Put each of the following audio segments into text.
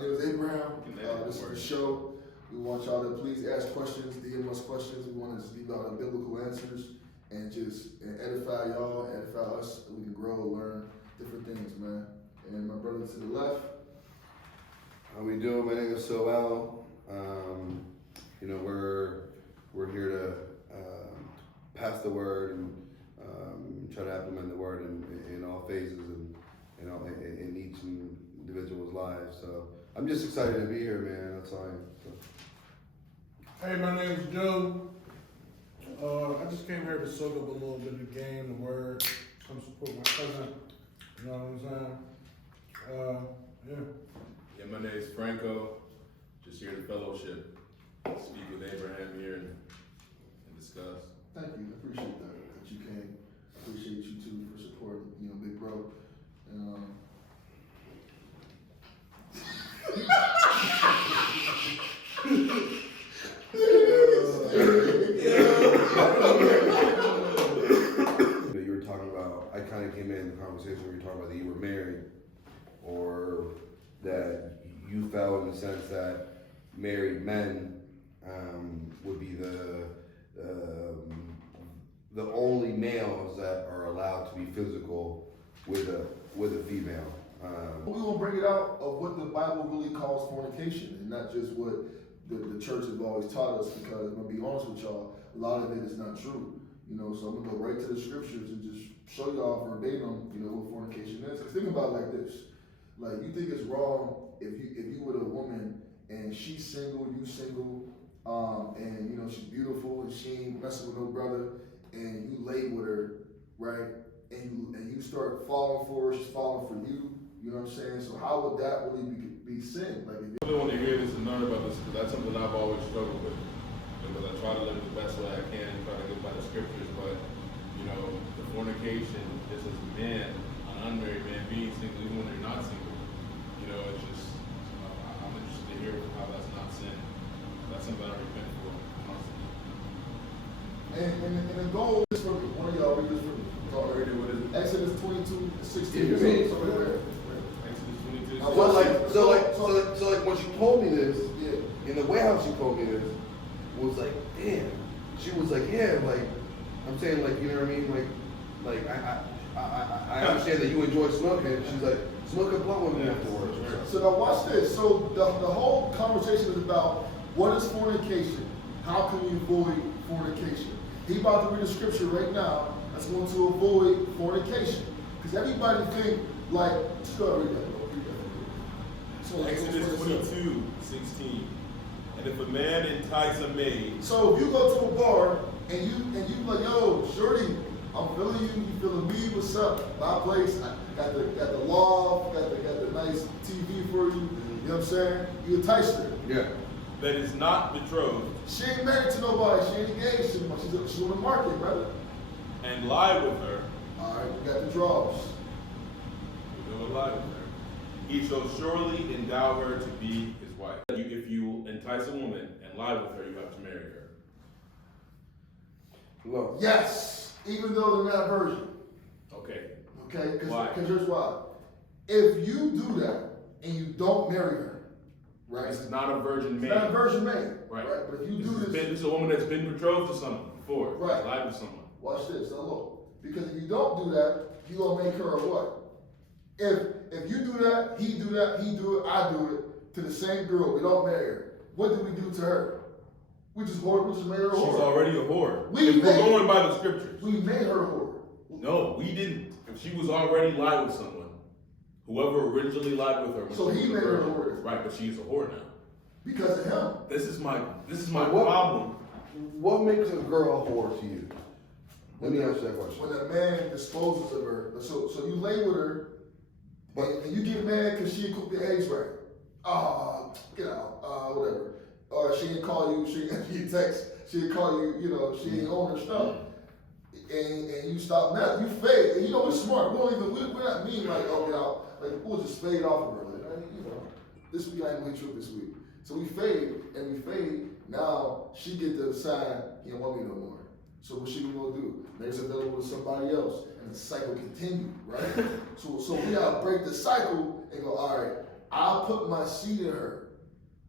My name is Abraham. This is the show. We want y'all to please ask questions, DM us questions. We want to just give out biblical answers and just edify y'all, edify us. So we can grow, learn different things, man. And my brother to the left. How we doing? My name is Soel. You know, we're here to pass the word and try to implement the word in all phases and in each individual's lives. So I'm just excited to be here, man. That's all I am. So. Hey, my name is Joe. I just came here to soak up a little bit of the game, the word, come support my cousin. You know what I'm saying? Yeah, my name is Franco. Just here to fellowship, speak with Abraham here and discuss. Thank you. I appreciate that you came. Appreciate you too for supporting, big bro. You were talking about, I kind of came in the conversation where you were talking about that you were married, or that you felt in the sense that married men would be the only males that are allowed to be physical with a female. We're going to bring it out of what the Bible really calls fornication and not just what the church has always taught us, because I'm going to be honest with y'all, a lot of it is not true. So I'm going to go right to the scriptures and just show y'all verbatim, what fornication is. Because think about it like this. Like, you think it's wrong if you with a woman and she's single, you single, and she's beautiful and she ain't messing with no brother, and you lay with her, right? And you start falling for her, she's falling for you. You know what I'm saying? So how would that really be sin? Like, I really want to hear this and learn about this because that's something I've always struggled with. Because I try to live it the best way I can, try to live by the scriptures, but the fornication, just as a man, an unmarried man being single, even when they're not single, it's just, I'm interested to hear how that's not sin. That's something I repent for, honestly. And the goal is for me. One of y'all read this for me. Already, what is it? Exodus 22:16. Yeah, Exodus 22. So like when she told me this, Yeah. in the way how she told me this, was like, damn. She was like, yeah, like, I'm saying, like, you know what I mean? Like I understand that you enjoy smoking. She's like, smoke a blunt with me afterwards. So now watch this. So the whole conversation is about what is fornication? How can we avoid fornication? He about to read a scripture right now that's going to avoid fornication. Because everybody think like, just go read that. So Exodus 22:16. And if a man entice a maid. So if you go to a bar and you like, yo, shorty, I'm feeling you. You feeling me? What's up? My place. I got the loft. Got the nice TV for you. You know what I'm saying? You entice her. Yeah. That is not betrothed. She ain't married to nobody. She ain't engaged to nobody. She's on the market, brother. And lie with her. All right, we got the draws. You know, lie with her. He shall surely endow her to be his wife. If you entice a woman and lie with her, you have to marry her. Look. Yes, even though they're not a virgin. Okay. Okay? Why? Because here's why. If you do that and you don't marry her, right? This is not a virgin maid. It's not a virgin maid. Right. But if you do this. This is a woman that's been betrothed to someone before. Right. Lied with someone. Watch this. Now look. Because if you don't do that, you're going to make her a what? If you do that, he do that, he do it, I do it, to the same girl, we don't marry her. What do we do to her? We just made her a whore. She's already a whore. We're going by the scriptures. We made her a whore. No, we didn't. If she was already lied with someone, whoever originally lied with her. When So she he was made her a virgin. whore. Right, but she's a whore now. Because of him. This is my What- problem. What makes a girl a whore to you? Let me answer that question. When a man disposes of her, so you lay with her, and you get mad because she didn't cook the eggs right. Get out, whatever. Or she didn't call you, she didn't text, she didn't call you, she ain't own her stuff. And you stop mad, you fade. And we're smart. We're not mean like, get out. Like, we'll just fade off of her. Like, this week I ain't gonna hit you up this week. So we fade, now she get to decide he don't want me no more. So what she gonna do? Makes it available to somebody else, and the cycle continue, right? so we gotta break the cycle and go, all right, I'll put my seed in her.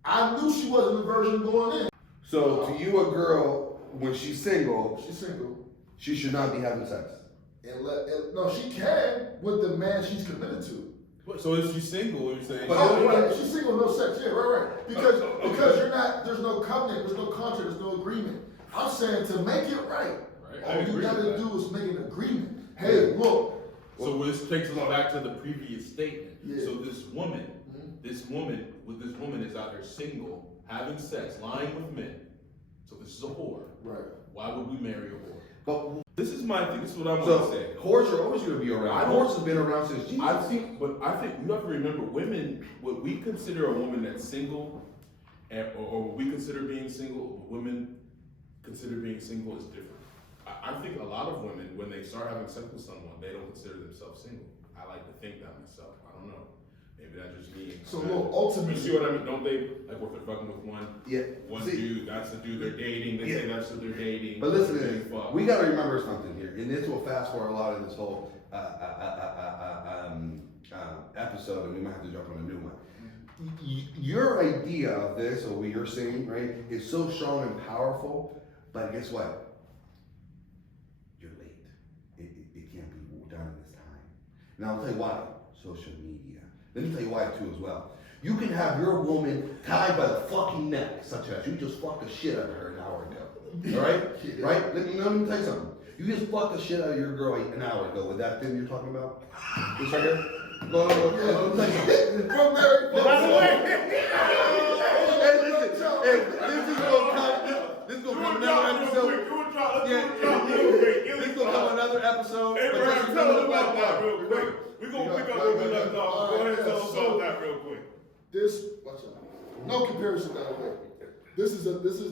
I knew she wasn't a virgin going in. So to you, a girl, when she's single, She's single. she should not be having sex. No, she can with the man she's committed to. So if she's single, you're saying? Oh, right. She's single, no sex. Yeah, right. Because you're not. There's no covenant. There's no contract. There's no agreement. I'm saying to make it right. I All you agree gotta with that. do is make an agreement. Hey, look. So this takes us back to the previous statement. Yeah. So this woman is out here single, having sex, lying with men. So this is a whore. Right. Why would we marry a whore? But This is my thing. This is what I want so to say. whores are always going to be around. I don't- Whores have been around since Jesus. I think you have to remember, women. What we consider a woman that's single, or what we consider being single, what women consider being single is different. I think a lot of women, when they start having sex with someone, they don't consider themselves single. I like to think that myself. I don't know. Maybe that's just me. So look, ultimately, You see what I mean? Don't they, like, if they're fucking with one See, dude, that's the dude they're dating. They say that's who they're dating. But listen, They fuck. we got to remember something here, and this will fast forward a lot of this whole episode, and we might have to jump on a new one. Your idea of this, or what you're saying, right, is so strong and powerful, but guess what? You're late. It can't be done in this time. Now I'll tell you why. Social media. Let me tell you why too as well. You can have your woman tied by the fucking neck, such as you just fucked the shit out of her an hour ago. All right? Right? Let me tell you something. You just fucked the shit out of your girl an hour ago with that thing you're talking about. This right here? No. Let me tell you something. From Mary. By the way, Hey, listen. Hey, this is gonna come. This is gonna come another episode. This is gonna come another episode. Hey, but Brian, this is tell us another about that part. real quick. We're gonna pick up where we left off. Go ahead and tell us about that real quick. Watch out. No comparison that way. This is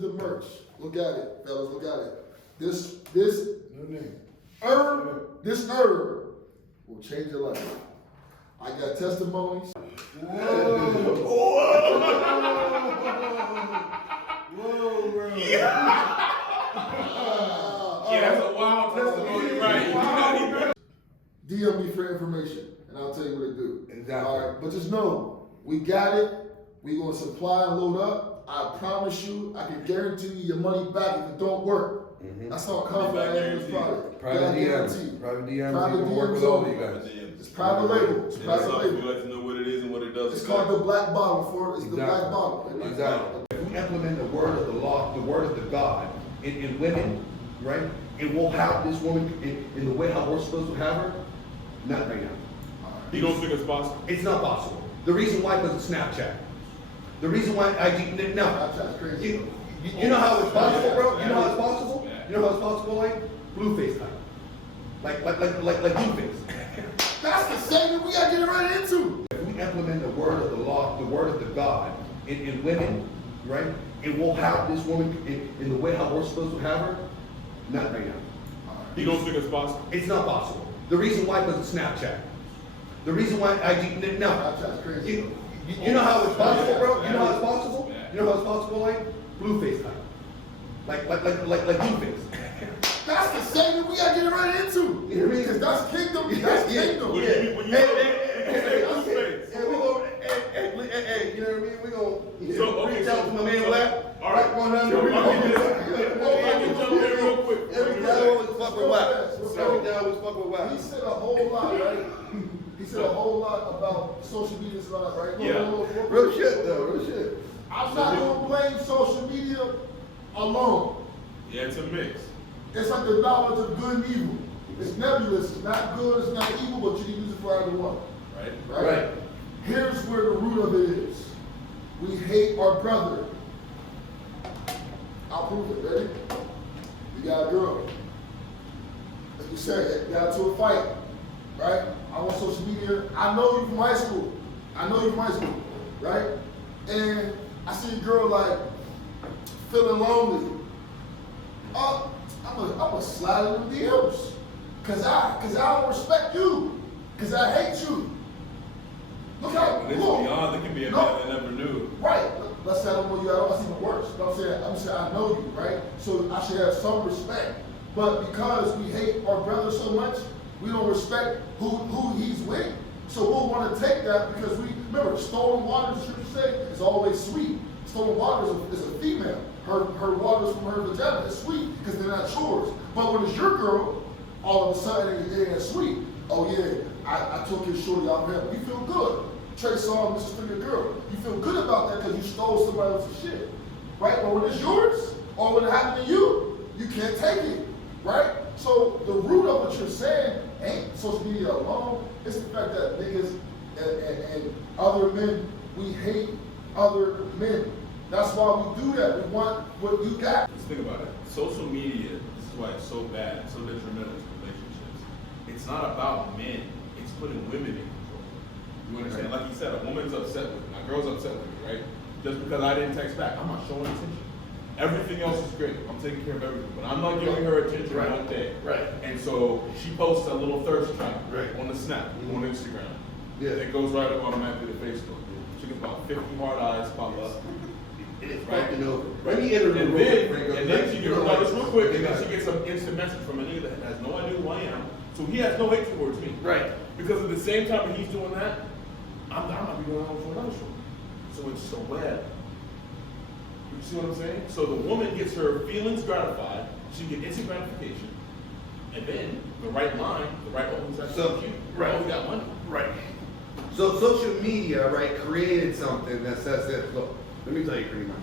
the merch. Look at it, fellas. Look at it. This no name. herb will change your life. I got testimonies. Whoa, bro. Yeah, that's a wild testimony, right? DM me for information, and I'll tell you what to do. Exactly. All right, but just know, we got it. We gonna supply and load up. I promise you, I can guarantee you your money back if it don't work. That's how confident I am in this product. Private God DMs. guarantee. Private DMs. Private You can work with DMs all of only. you guys. It's private label. It's And private that's all if label. you like to know what it is and what it does. It's called the black bottle. It's the black Exactly. bottle. Exactly. If we implement the word of the law, the word of the God in women, right? It will have this woman in the way how we're supposed to have her. Not right now. You don't think it's possible? It's not possible. The reason why, because of Snapchat. The reason why no. Snapchat's crazy. You know how it's possible, bro? You know how it's possible? You know how it's possible, like blue face type. Like blue face. That's the segment we gotta get right into. If we implement the word of the law, the word of the God in women, right? It will have this woman in the way how we're supposed to have her. Not right now. You don't think it's possible? It's not possible. The reason why, because of Snapchat. The reason why no. Snapchat's crazy. You know how it's possible, bro? You know how it's possible? You know how it's possible, like blue face type. Like blue face. That's the segment we gotta get right into. You know what I mean? Because that's kingdom. That's kingdom. When you Hey, you know what I mean? We gonna So, okay, reach out to my man Whack. all right. Whack 100. So, I can jump in real quick. Every guy always fuck with Whack. Every guy always fuck with Whack. He said a whole lot, right? He said a whole lot about social media stuff, right? Real shit though, real shit. I'm not gonna blame social media alone. Yeah, it's a mix. It's like the knowledge of good and evil. It's nebulous. It's not good. It's not evil, but you can use it for either one. Right? Right? Here's where the root of it is. We hate our brother. I'll prove it. Ready? You got a girl. Like you said, you got into a fight. Right? I'm on social media. I know you from high school. Right? And I see a girl like feeling lonely. Oh, I'm gonna slide in the DMs. Cause I don't respect you. Cause I hate you. Look how When it's beyond, it can be a man that never knew. Right. Let's say I don't know you at all. That's even worse. You know what I'm saying I know you, right? So I should have some respect. But because we hate our brother so much, we don't respect who he's with. So we'll want to take that because we remember stolen water. The scripture say is always sweet. Stolen water is a female. Her water is from her vagina. It's sweet because they're not yours. But when it's your girl, all of a sudden it ain't sweet. Oh yeah, I took his shorty off him. You feel good. Trey Songz, this is for your girl. You feel good about that because you stole somebody else's shit, right? But when it's yours or when it happened to you, you can't take it, right? So the root of what you're saying ain't social media alone. It's the fact that niggas and other men, we hate other men. That's why we do that. We want what you got. Just think about it. Social media, this is why it's so bad, so detrimental to relationships. It's not about men, it's putting women in control. You understand? Like you said, a woman's upset with me, my girl's upset with me, right? Just because I didn't text back, I'm not showing attention. Everything else is great. I'm taking care of everything, but I'm not giving her attention one day. Right. And so she posts a little thirst trap Right. on the Snap, on Instagram. Yeah. It goes right up automatically to Facebook. She gets about 50 hard eyes pop up. It's Right. fucking over. Let me interview And real then, quick, and then she gets, no, just real quick, and then she gets some instant message from a nigga that has no idea who I am. So he has no hate towards me. Right. Because at the same time that he's doing that, I'm not be going home for another show. So it's so bad. You see what I'm saying? So the woman gets her feelings gratified, she can get instant gratification, and then the right line, the right opens that So, cute. right. Oh, we got money. Right. So social media, right, created something that says that, look, let me tell you pretty much.